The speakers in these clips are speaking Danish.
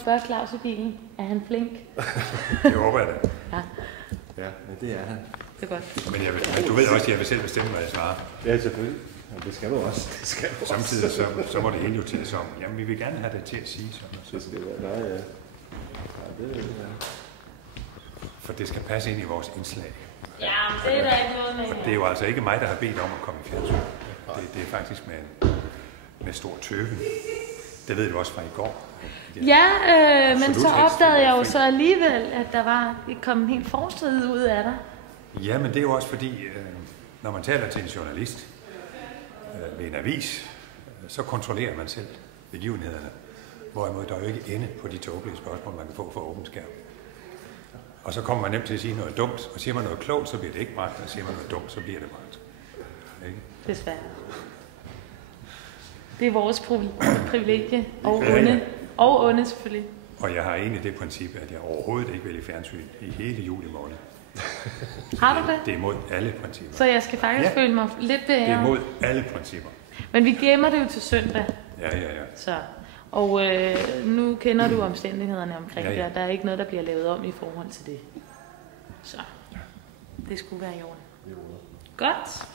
Spørg Claus i bilen. Er han flink? Det håber jeg da. Ja. Ja, men det er han. Det er godt. Men du ved også, at jeg vil selv bestemme, hvad jeg svarer. Ja, selvfølgelig. Ja, det skal du også. Det skal du også. Samtidig så må det hele jo til som, jamen vi vil gerne have det til at sige sådan. Det skal være. Nej, ja. Ja, det er det. For det skal passe ind i vores indslag. Ja, det er der ikke noget med. Det er jo altså ikke mig, der har bedt om at komme i fjernsyn. Det er faktisk med stor tøven. Det ved du også fra i går. Ja, men så opdagede jeg jo så alligevel, at der var kom en helt forside ud af dig. Ja, men det er jo også fordi, når man taler til en journalist ved en avis, så kontrollerer man selv begivenhederne. Hvorimod der er jo ikke ende på de tåbelige spørgsmål, man kan få for åben skærm. Og så kommer man nemt til at sige noget dumt, og siger man noget klogt, så bliver det ikke bragt, og siger man noget dumt, så bliver det bragt. Ikke? Desværre. Det er vores privilegie, og onde. Og onde selvfølgelig. Og jeg har egentlig det princip, at jeg overhovedet ikke vil i fjernsyn i hele juli måned. Har du det? Det er imod alle principper. Så jeg skal faktisk føle mig lidt Det er bedre. imod alle principper. Men vi gemmer det jo til søndag. Ja. Så. Og nu kender du omstændighederne omkring Ja. det, og der er ikke noget, der bliver lavet om i forhold til det. Så det skulle være i orden. Godt.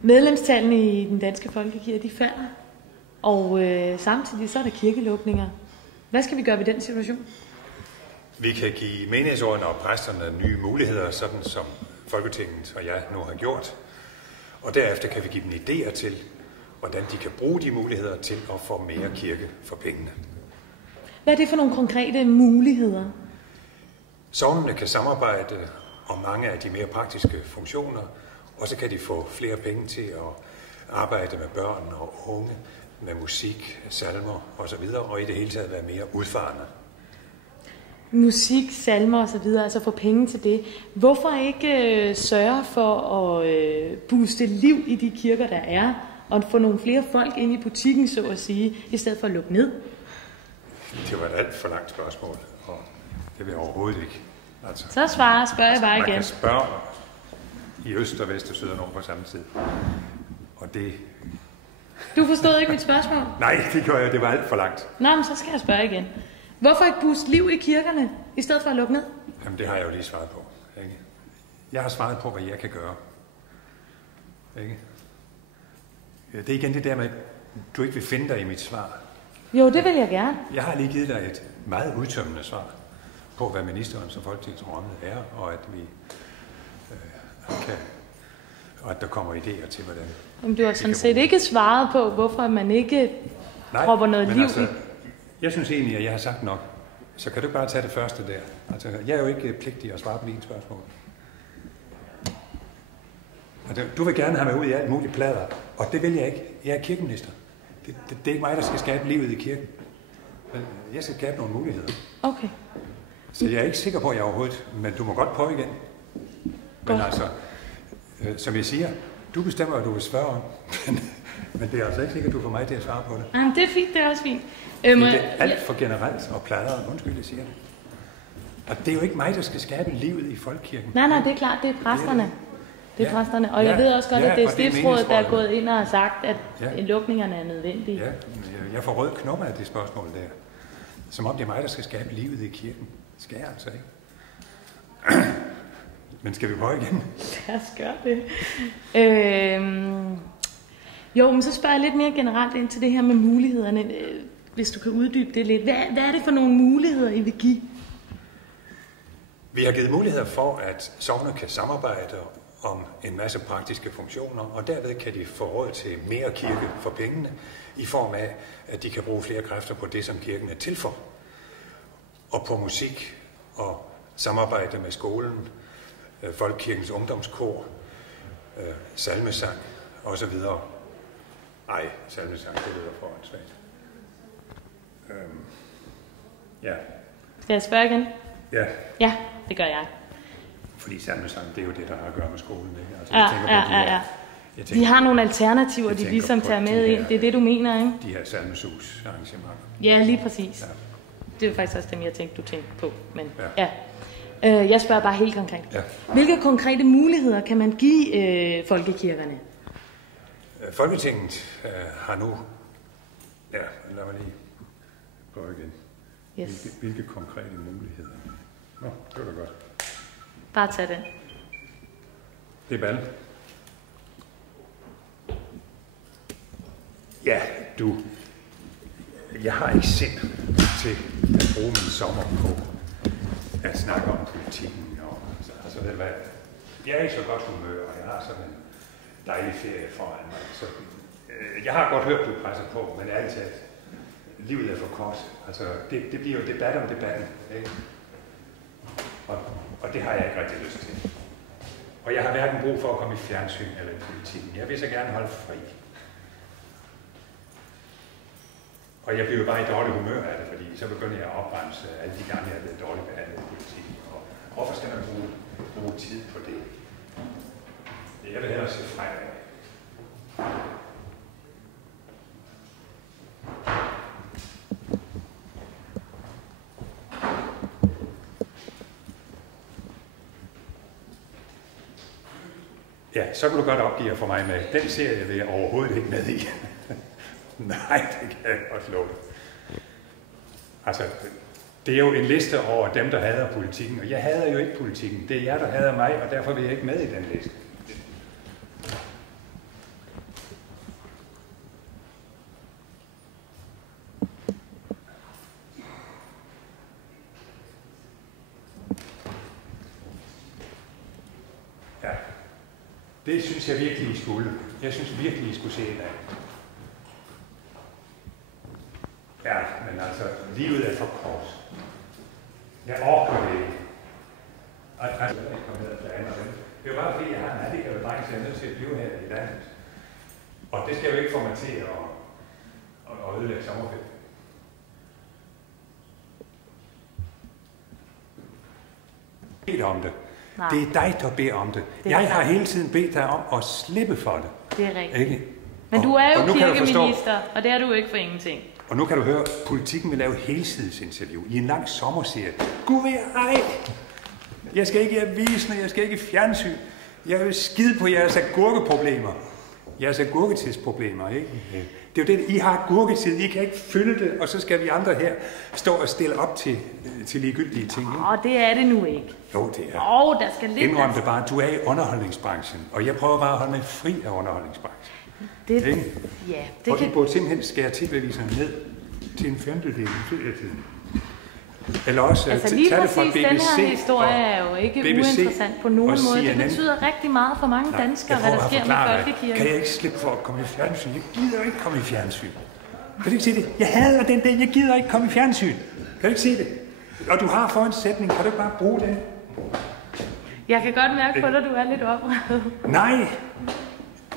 Medlemstallene i den danske folkekirke, de falder. Og samtidig så er der kirkelukninger. Hvad skal vi gøre ved den situation? Vi kan give menighedsrådene og præsterne nye muligheder, sådan som Folketinget og jeg nu har gjort. Og derefter kan vi give dem idéer til, hvordan de kan bruge de muligheder til at få mere kirke for pengene. Hvad er det for nogle konkrete muligheder? Sognene kan samarbejde om mange af de mere praktiske funktioner, og så kan de få flere penge til at arbejde med børn og unge, med musik, salmer osv., og i det hele taget være mere udfarende. Musik, salmer osv., altså få penge til det. Hvorfor ikke sørge for at booste liv i de kirker, der er, og få nogle flere folk ind i butikken, så at sige, i stedet for at lukke ned? Det var et alt for langt spørgsmål, og det vil jeg overhovedet ikke. Altså, Så spørger jeg bare igen. Man kan spørge i øst og vest og syd og nord på samme tid. Og det... Du forstod ikke mit spørgsmål? Nej, det gør jeg. Det var alt for langt. Nå, men så skal jeg spørge igen. Hvorfor ikke booste liv i kirkerne, i stedet for at lukke ned? Jamen, det har jeg jo lige svaret på. Ikke? Jeg har svaret på, hvad jeg kan gøre. Ikke? Det er igen det der med, at du ikke vil finde dig i mit svar. Jo, det vil jeg gerne. Jeg har lige givet dig et meget udtømmende svar på, hvad ministerens og Folketingets rolle er, og at vi og at der kommer idéer til, hvordan... Jamen, du har sådan set ikke svaret på, hvorfor man ikke propper noget liv i. Jeg synes egentlig, at jeg har sagt nok. Så kan du bare tage det første der. Altså, jeg er jo ikke pligtig at svare på dine spørgsmål. Altså, du vil gerne have mig ud i alt muligt plader, og det vil jeg ikke. Jeg er kirkeminister. Det er ikke mig, der skal skabe livet i kirken. Men jeg skal skabe nogle muligheder. Okay. Så jeg er ikke sikker på, at jeg overhovedet... Men du må godt prøve igen. Men altså, som jeg siger, du bestemmer, hvad du vil spørge om. Men det er altså ikke sikkert, at du får mig til at svare på det. Jamen, det er fint, det er også fint. Det er alt for generelt og pladret. Undskyld, jeg siger det. Og det er jo ikke mig, der skal skabe livet i folkekirken. Nej, det er klart, det er præsterne. Det er præsterne. Og jeg ved også godt, at det er stiftsrådet, der er gået ind og har sagt, at lukningerne er nødvendige. Ja, jeg får rød knummer af det spørgsmål der. Som om det er mig, der skal skabe livet i kirken. Skal jeg altså ikke? Men skal vi prøve igen? Lad os gøre det. Jo, men så spørger jeg lidt mere generelt ind til det her med mulighederne. Hvis du kan uddybe det lidt. Hvad er det for nogle muligheder, I vil give? Vi har givet muligheder for, at sogne kan samarbejde om en masse praktiske funktioner, og derved kan de få råd til mere kirke for pengene, i form af, at de kan bruge flere kræfter på det, som kirken er til for. Og på musik og samarbejde med skolen, Folkekirkens ungdomskor, salmesang osv. Ej, salmesang, det lyder for åndssvagt. Ja. Skal jeg spørge igen? Ja. Ja, det gør jeg. Fordi salmesang, det er jo det, der har at gøre med skolen. Ikke? Altså, ja. De har nogle alternativer, de ligesom tager med ind. Det er det, du mener, ikke? De her salmesus-arrangementer. Ja, lige præcis. Ja. Det er faktisk også dem, jeg tænkte, du tænkte på. Men ja. Jeg spørger bare helt konkret. Ja. Hvilke konkrete muligheder kan man give folkekirkerne? Folketinget har nu... Ja, lad mig lige prøve igen. Yes. Hvilke konkrete muligheder? Nå, det var da godt. Bare tag den. Det er Balle. Ja, jeg har ikke sind til at bruge min sommer på at snakke om politikken. Altså, ved du hvad? Jeg er i så godt humør, og jeg har sådan en dejlig ferie foran mig. Så, jeg har godt hørt, du presser på, men ærligt talt, livet er for kort. Altså, det bliver jo debat om debatten, ikke? Og det har jeg ikke rigtig lyst til. Og jeg har hverken brug for at komme i fjernsyn eller i politikken. Jeg vil så gerne holde fri. Og jeg bliver jo bare i dårlig humør af det, fordi så begynder jeg at opbremse alle de gange, jeg er blevet dårligt behandlet i politikken. Og hvorfor skal man bruge tid på det? Jeg vil hellere se fremad. Ja, så kan du godt opgive for mig med. Den serie vil jeg overhovedet ikke med i. Nej, det kan jeg godt love. Altså, det er jo en liste over dem, der hader politikken, og jeg hader jo ikke politikken. Det er jer, der hader mig, og derfor vil jeg ikke med i den liste. Ja, det synes jeg virkelig, I skulle. Jeg synes virkelig, I skulle se det af. Ja, men altså, livet er for kort. Jeg orker det ikke. Altså, jeg ikke komme ned og blande dem. Det er jo bare fordi, jeg har en handicappet dreng, så jeg er nødt til at blive her i landet. Og det skal jo ikke få mig til at ødelægge sommerferien. Bed om det. Nej. Det er dig, der beder om det. Jeg har hele tiden bedt dig om at slippe for det. Det er rigtigt. Ikke? Men du er jo kirkeminister, og det er du ikke for ingenting. Og nu kan du høre, politikken vil lave et helsidesinterview i en lang sommerserie. Gud ved ej! Jeg skal ikke i avisen, jeg skal ikke i fjernsyn. Jeg vil skide på jeres agurkeproblemer. Jeres agurketidsproblemer, ikke? Det er jo det, I har agurketid, I kan ikke fylde det, og så skal vi andre her stå og stille op til ligegyldige ting. Åh, det er det nu ikke. Jo, det er. Der skal lidt... Indrøm det bare, du er i underholdningsbranchen, og jeg prøver bare at holde mig fri af underholdningsbranchen. Det, ikke? Ja, det og kan... I burde simpelthen skære TV-aviserne ned til en femtedel af tiden. Eller også altså lige tage det fra præcis BBC, den her historie er jo ikke uinteressant på nogen måde. Det betyder rigtig meget for mange danskere, hvad der sker med folkekirken. Kan jeg ikke slippe for at komme i fjernsyn? Jeg gider ikke komme i fjernsyn. Kan du ikke se det? Jeg hader den dag, jeg gider ikke komme i fjernsyn. Kan du ikke se det? Og du har for en sætning, kan du ikke bare bruge den? Jeg kan godt mærke på dig, du er lidt oprevet. Nej!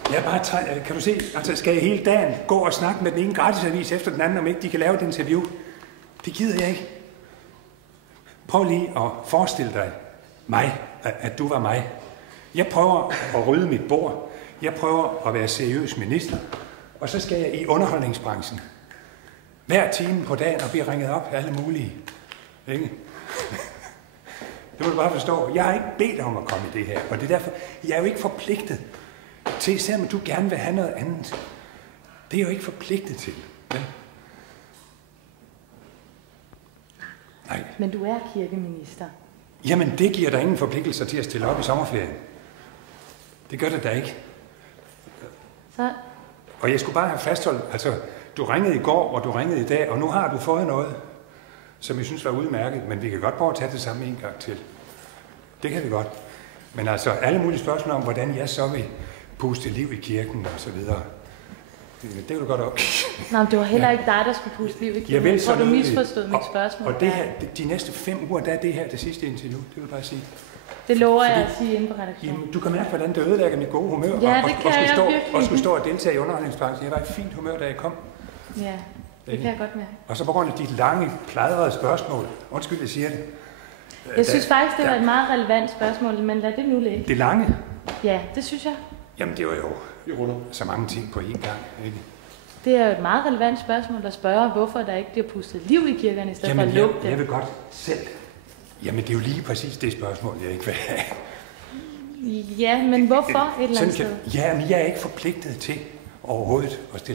Jeg er bare kan du se, altså skal jeg hele dagen gå og snakke med den ene gratisavis efter den anden, om ikke de kan lave et interview? Det gider jeg ikke. Prøv lige at forestille dig mig, at du var mig. Jeg prøver at rydde mit bord. Jeg prøver at være seriøs minister. Og så skal jeg i underholdningsbranchen. Hver time på dagen og blive ringet op af alle mulige. Ikke? Det må du bare forstå. Jeg har ikke bedt om at komme i det her. Og det er derfor, jeg er jo ikke forpligtet til, selvom du gerne vil have noget andet. Det er jeg jo ikke forpligtet til. Ja? Nej. Men du er kirkeminister. Jamen, det giver dig ingen forpligtelser til at stille op i sommerferien. Det gør det da ikke. Så... Og jeg skulle bare have fastholdt, altså, du ringede i går, og du ringede i dag, og nu har du fået noget, som jeg synes var udmærket, men vi kan godt prøve at tage det samme en gang til. Det kan vi godt. Men altså, alle mulige spørgsmål om, hvordan jeg så vil puste liv i kirken og så videre, det vil du godt op. Nej, det var heller ikke dig, der skulle puste liv i kirken. Jeg tror, du misforstod mit spørgsmål. Og det her, de næste 5 uger, der er det her det sidste interview, det vil jeg bare sige. Det lover jeg at sige inde på redaktionen. Jamen, du kan mærke, hvordan det ødelægger mit gode humør. Ja, det kan jeg virkelig. Og skulle stå og deltage i underholdningsbranchen. Jeg var i fint humør, da jeg kom. Ja, det kan jeg godt mærke. Og så på grund af de lange, plejrede spørgsmål. Undskyld, jeg siger det. Jeg synes faktisk, det var et meget relevant spørgsmål, men lad det nu ligge. Det lange? Ja, det synes jeg. Jamen, det var jo så mange ting på én gang, ikke? Det er jo et meget relevant spørgsmål at spørge, hvorfor der ikke bliver pustet liv i kirkerne, i stedet for at lukke det. Jeg vil godt selv. Jamen, det er jo lige præcis det spørgsmål, jeg ikke vil have. Ja, men hvorfor et eller andet sted? Ja, men jeg er ikke forpligtet til overhovedet at stille